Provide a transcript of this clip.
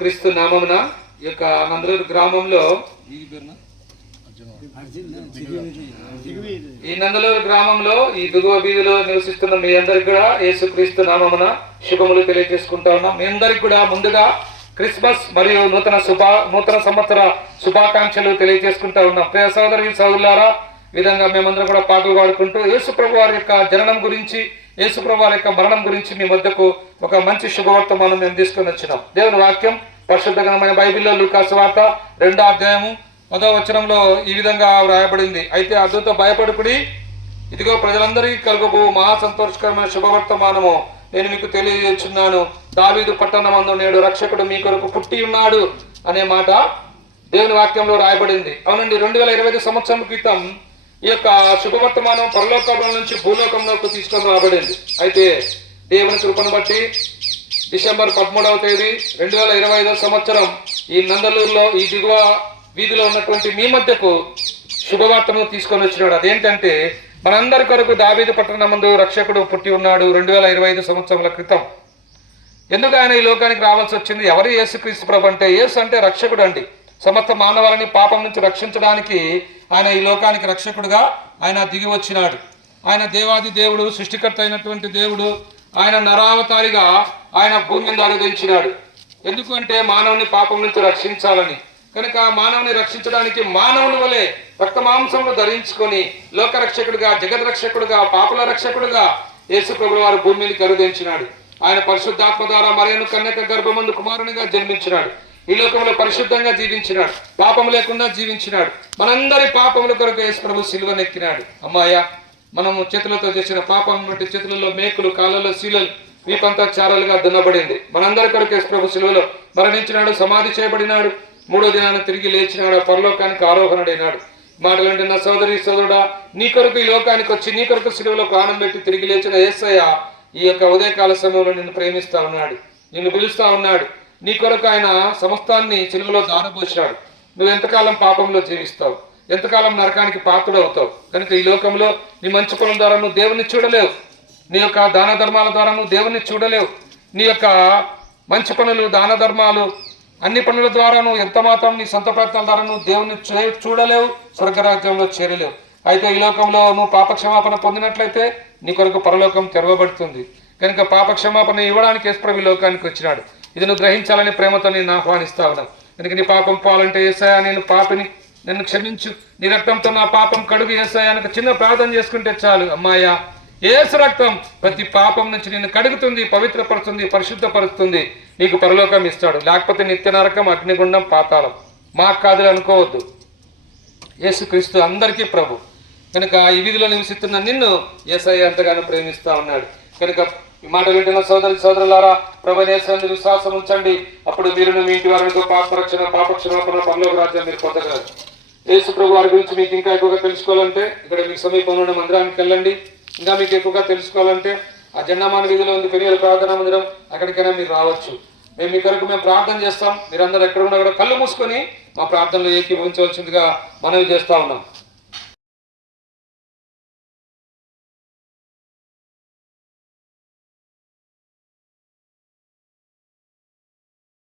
క్రీస్తు నామమున ఈ యొక్క నందలూరు గ్రామంలో ఈ నందలూరు గ్రామంలో ఈ దిగువ వీధిలో నివసిస్తున్న మీ అందరికి కూడా యేసుక్రీస్తు నామమున శుభములు తెలియజేసుకుంటా ఉన్నాం. మీ అందరికి కూడా ముందుగా క్రిస్మస్ మరియు నూతన సంవత్సర శుభాకాంక్షలు తెలియజేసుకుంటా ఉన్నాం. ప్రియ సోదరి సోదరులారా, విధంగా మేమందరం కూడా పాటలు పాడుకుంటూ యేసుప్రభు వారి యొక్క జననం గురించి, యేసుప్రభు వారి యొక్క మరణం గురించి మీ వద్దకు ఒక మంచి శుభవర్తమానం మేము తీసుకొని వచ్చినాం. దేవుని వాక్యం పరిశుద్ధ గ్రంథమైన బైబిల్లో లూకా సువార్త 2వ అధ్యాయము 10వ వచనంలో ఈ విధంగా వ్రాయబడింది. అయితే అద్భుత భయపడుకుడి, ఇదిగో ప్రజలందరికీ కలుగబో మహా సంతోషకరమైన శుభవర్తమానము నేను మీకు తెలియజేస్తున్నాను. దావీదు పట్టణమందు నేడు రక్షకుడు మీ కొరకు పుట్టి ఉన్నాడు అనే మాట దేవుని వాక్యంలో రాయబడింది. అవునండి, 2025 సంవత్సరం క్రితం ఈ యొక్క శుభవర్తమానం పరలోకంలో నుంచి భూలోకంలోకి తీసుకొని రాబడింది. అయితే దేవుని కృపను బట్టి డిసెంబర్ 13వ తేదీ 2025 సంవత్సరం ఈ నందలూరులో ఈ దిగువ వీధిలో ఉన్నటువంటి మీ మధ్యకు శుభవార్తను తీసుకొని వచ్చినాడు. అదేంటంటే మనందరి కొరకు దావీదు పట్టణమందు రక్షకుడు పుట్టి ఉన్నాడు 2025 సంవత్సరాల క్రితం. ఎందుకు ఆయన ఈ లోకానికి రావాల్సి వచ్చింది? ఎవరు యేసుక్రీస్తు ప్రభు అంటే? యేసు అంటే రక్షకుడు అండి. సమస్త మానవాళిని పాపం నుంచి రక్షించడానికి ఆయన ఈ లోకానికి రక్షకుడుగా ఆయన దిగి వచ్చినాడు. ఆయన దేవాది దేవుడు, సృష్టికర్త అయినటువంటి దేవుడు. ఆయన నరావతారిగా ఆయన భూమి మీద అనుదించినాడు. ఎందుకంటే మానవుని పాపం నుంచి రక్షించాలని. కనుక మానవుని రక్షించడానికి మానవుని వలె రక్త మాంసములు ధరించుకొని లోక రక్షకుడుగా, జగత్ రక్షకుడుగా, పాపుల రక్షకుడుగా యేసు ప్రభువు వారు భూమి మీదకి అనుదించినాడు. ఆయన పరిశుద్ధాత్మ ద్వారా మరియను కన్యక గర్భమందు కుమారునిగా జన్మించినాడు. ఈ లోకంలో పరిశుద్ధంగా జీవించినాడు, పాపం లేకుండా జీవించినాడు. మనందరి పాపముల కొరకు యేసు ప్రభు సిలువనెక్కినాడు. అమ్మాయ, మనము చేతులతో చేసిన పాపం వంటి చేతులలో మేకులు, కాళ్ళలో శీలలు, వీపంతా చారలుగా దున్నబడింది. మనందరి కొరకు యేసు ప్రభు సిలువలో మరణించినాడు, సమాధి చేయబడినాడు, 3వ దినాన్ని తిరిగి లేచినాడు, పరలోకానికి ఆరోహణుడైనాడు. మాటలంటే నా సోదరి సోదరుడా, నీ కొరకు ఈ లోకానికి వచ్చి నీ కొరకు సిలువలో ప్రాణం పెట్టి తిరిగి లేచిన యేసయ్య ఈ యొక్క ఉదయకాల సమయంలో నిన్ను ప్రేమిస్తా ఉన్నాడు, నిన్ను పిలుస్తా ఉన్నాడు. నీ కొరకు ఆయన సమస్తాన్ని సిలువలో దారపోసాడు. నువ్వు ఎంతకాలం పాపంలో జీవిస్తావు? ఎంతకాలం నరకానికి పాత్రుడవుతావు? కనుక ఈ లోకంలో నీ మంచి పనుల ద్వారా నువ్వు దేవుని చూడలేవు, నీ యొక్క దాన ధర్మాల ద్వారా నువ్వు దేవుని చూడలేవు. నీ యొక్క మంచి పనులు, దాన ధర్మాలు, అన్ని పనుల ద్వారా నువ్వు ఎంత మాత్రం నీ సొంత ప్రయత్నాల ద్వారా నువ్వు దేవుని చూడలేవు, స్వర్గరాజ్యంలో చేరలేవు. అయితే ఈ లోకంలో నువ్వు పాపక్షమాపణ పొందినట్లయితే నీ కొరకు పరలోకం తెరవబడుతుంది. కనుక పాపక్షమాపణ ఇవ్వడానికి యేసుప్రభు ఈ లోకానికి వచ్చినాడు. ఇది నువ్వు గ్రహించాలని ప్రేమతో నేను ఆహ్వానిస్తా ఉన్నాను. కనుక నీ పాపం పోవాలంటే యేసయ్యా నేను పాపిని, నన్ను క్షమించు, నీ రక్తంతో నా పాపం కడుగు యేసయ్యా అని చిన్న ప్రార్థన చేసుకుంటే చాలు. అమ్మాయ, యేసు రక్తం ప్రతి పాపం నుంచి నిన్ను కడుగుతుంది, పవిత్రపరుస్తుంది, పరిశుద్ధపరుస్తుంది, నీకు పరలోకం ఇస్తాడు. లేకపోతే నిత్య నరకం, అగ్నిగుండం, పాతాళం. మాకు కాదులు అనుకోవద్దు. యేసుక్రీస్తు అందరికీ ప్రభు. కనుక ఈ వీధిలో నివసిస్తున్న నిన్ను యేసయ్య ఎంతగానో ప్రేమిస్తా ఉన్నాడు. కనుక ఈ మాట వింటున్న సోదరి సోదరులారా, ప్రభువైన యేసునందు విశ్వాసం ఉంచండి. అప్పుడు మీరును మీ ఇంటి వారికి పాపక్షమాపణ పరలోక రాజ్యం మీరు పొందగలరు. యేసు ప్రభు వారి గురించి మీకు ఇంకా ఎక్కువగా తెలుసుకోవాలంటే ఇక్కడ మీకు సమీపంలో ఉన్న మందిరానికి వెళ్ళండి. ఇంకా మీకు ఎక్కువగా తెలుసుకోవాలంటే ఆ జెండామాన వీధిలో ఉంది పెరియల ప్రార్థనా మందిరం, అక్కడికైనా మీరు రావచ్చు. మేము మీ కొరకు మేము ప్రార్థన చేస్తాం. మీరందరూ ఎక్కడ ఉన్నా కూడా కళ్ళు మూసుకొని మా ప్రార్థనలో ఏకీభవించవలసిందిగా మనవి చేస్తా ఉన్నాం.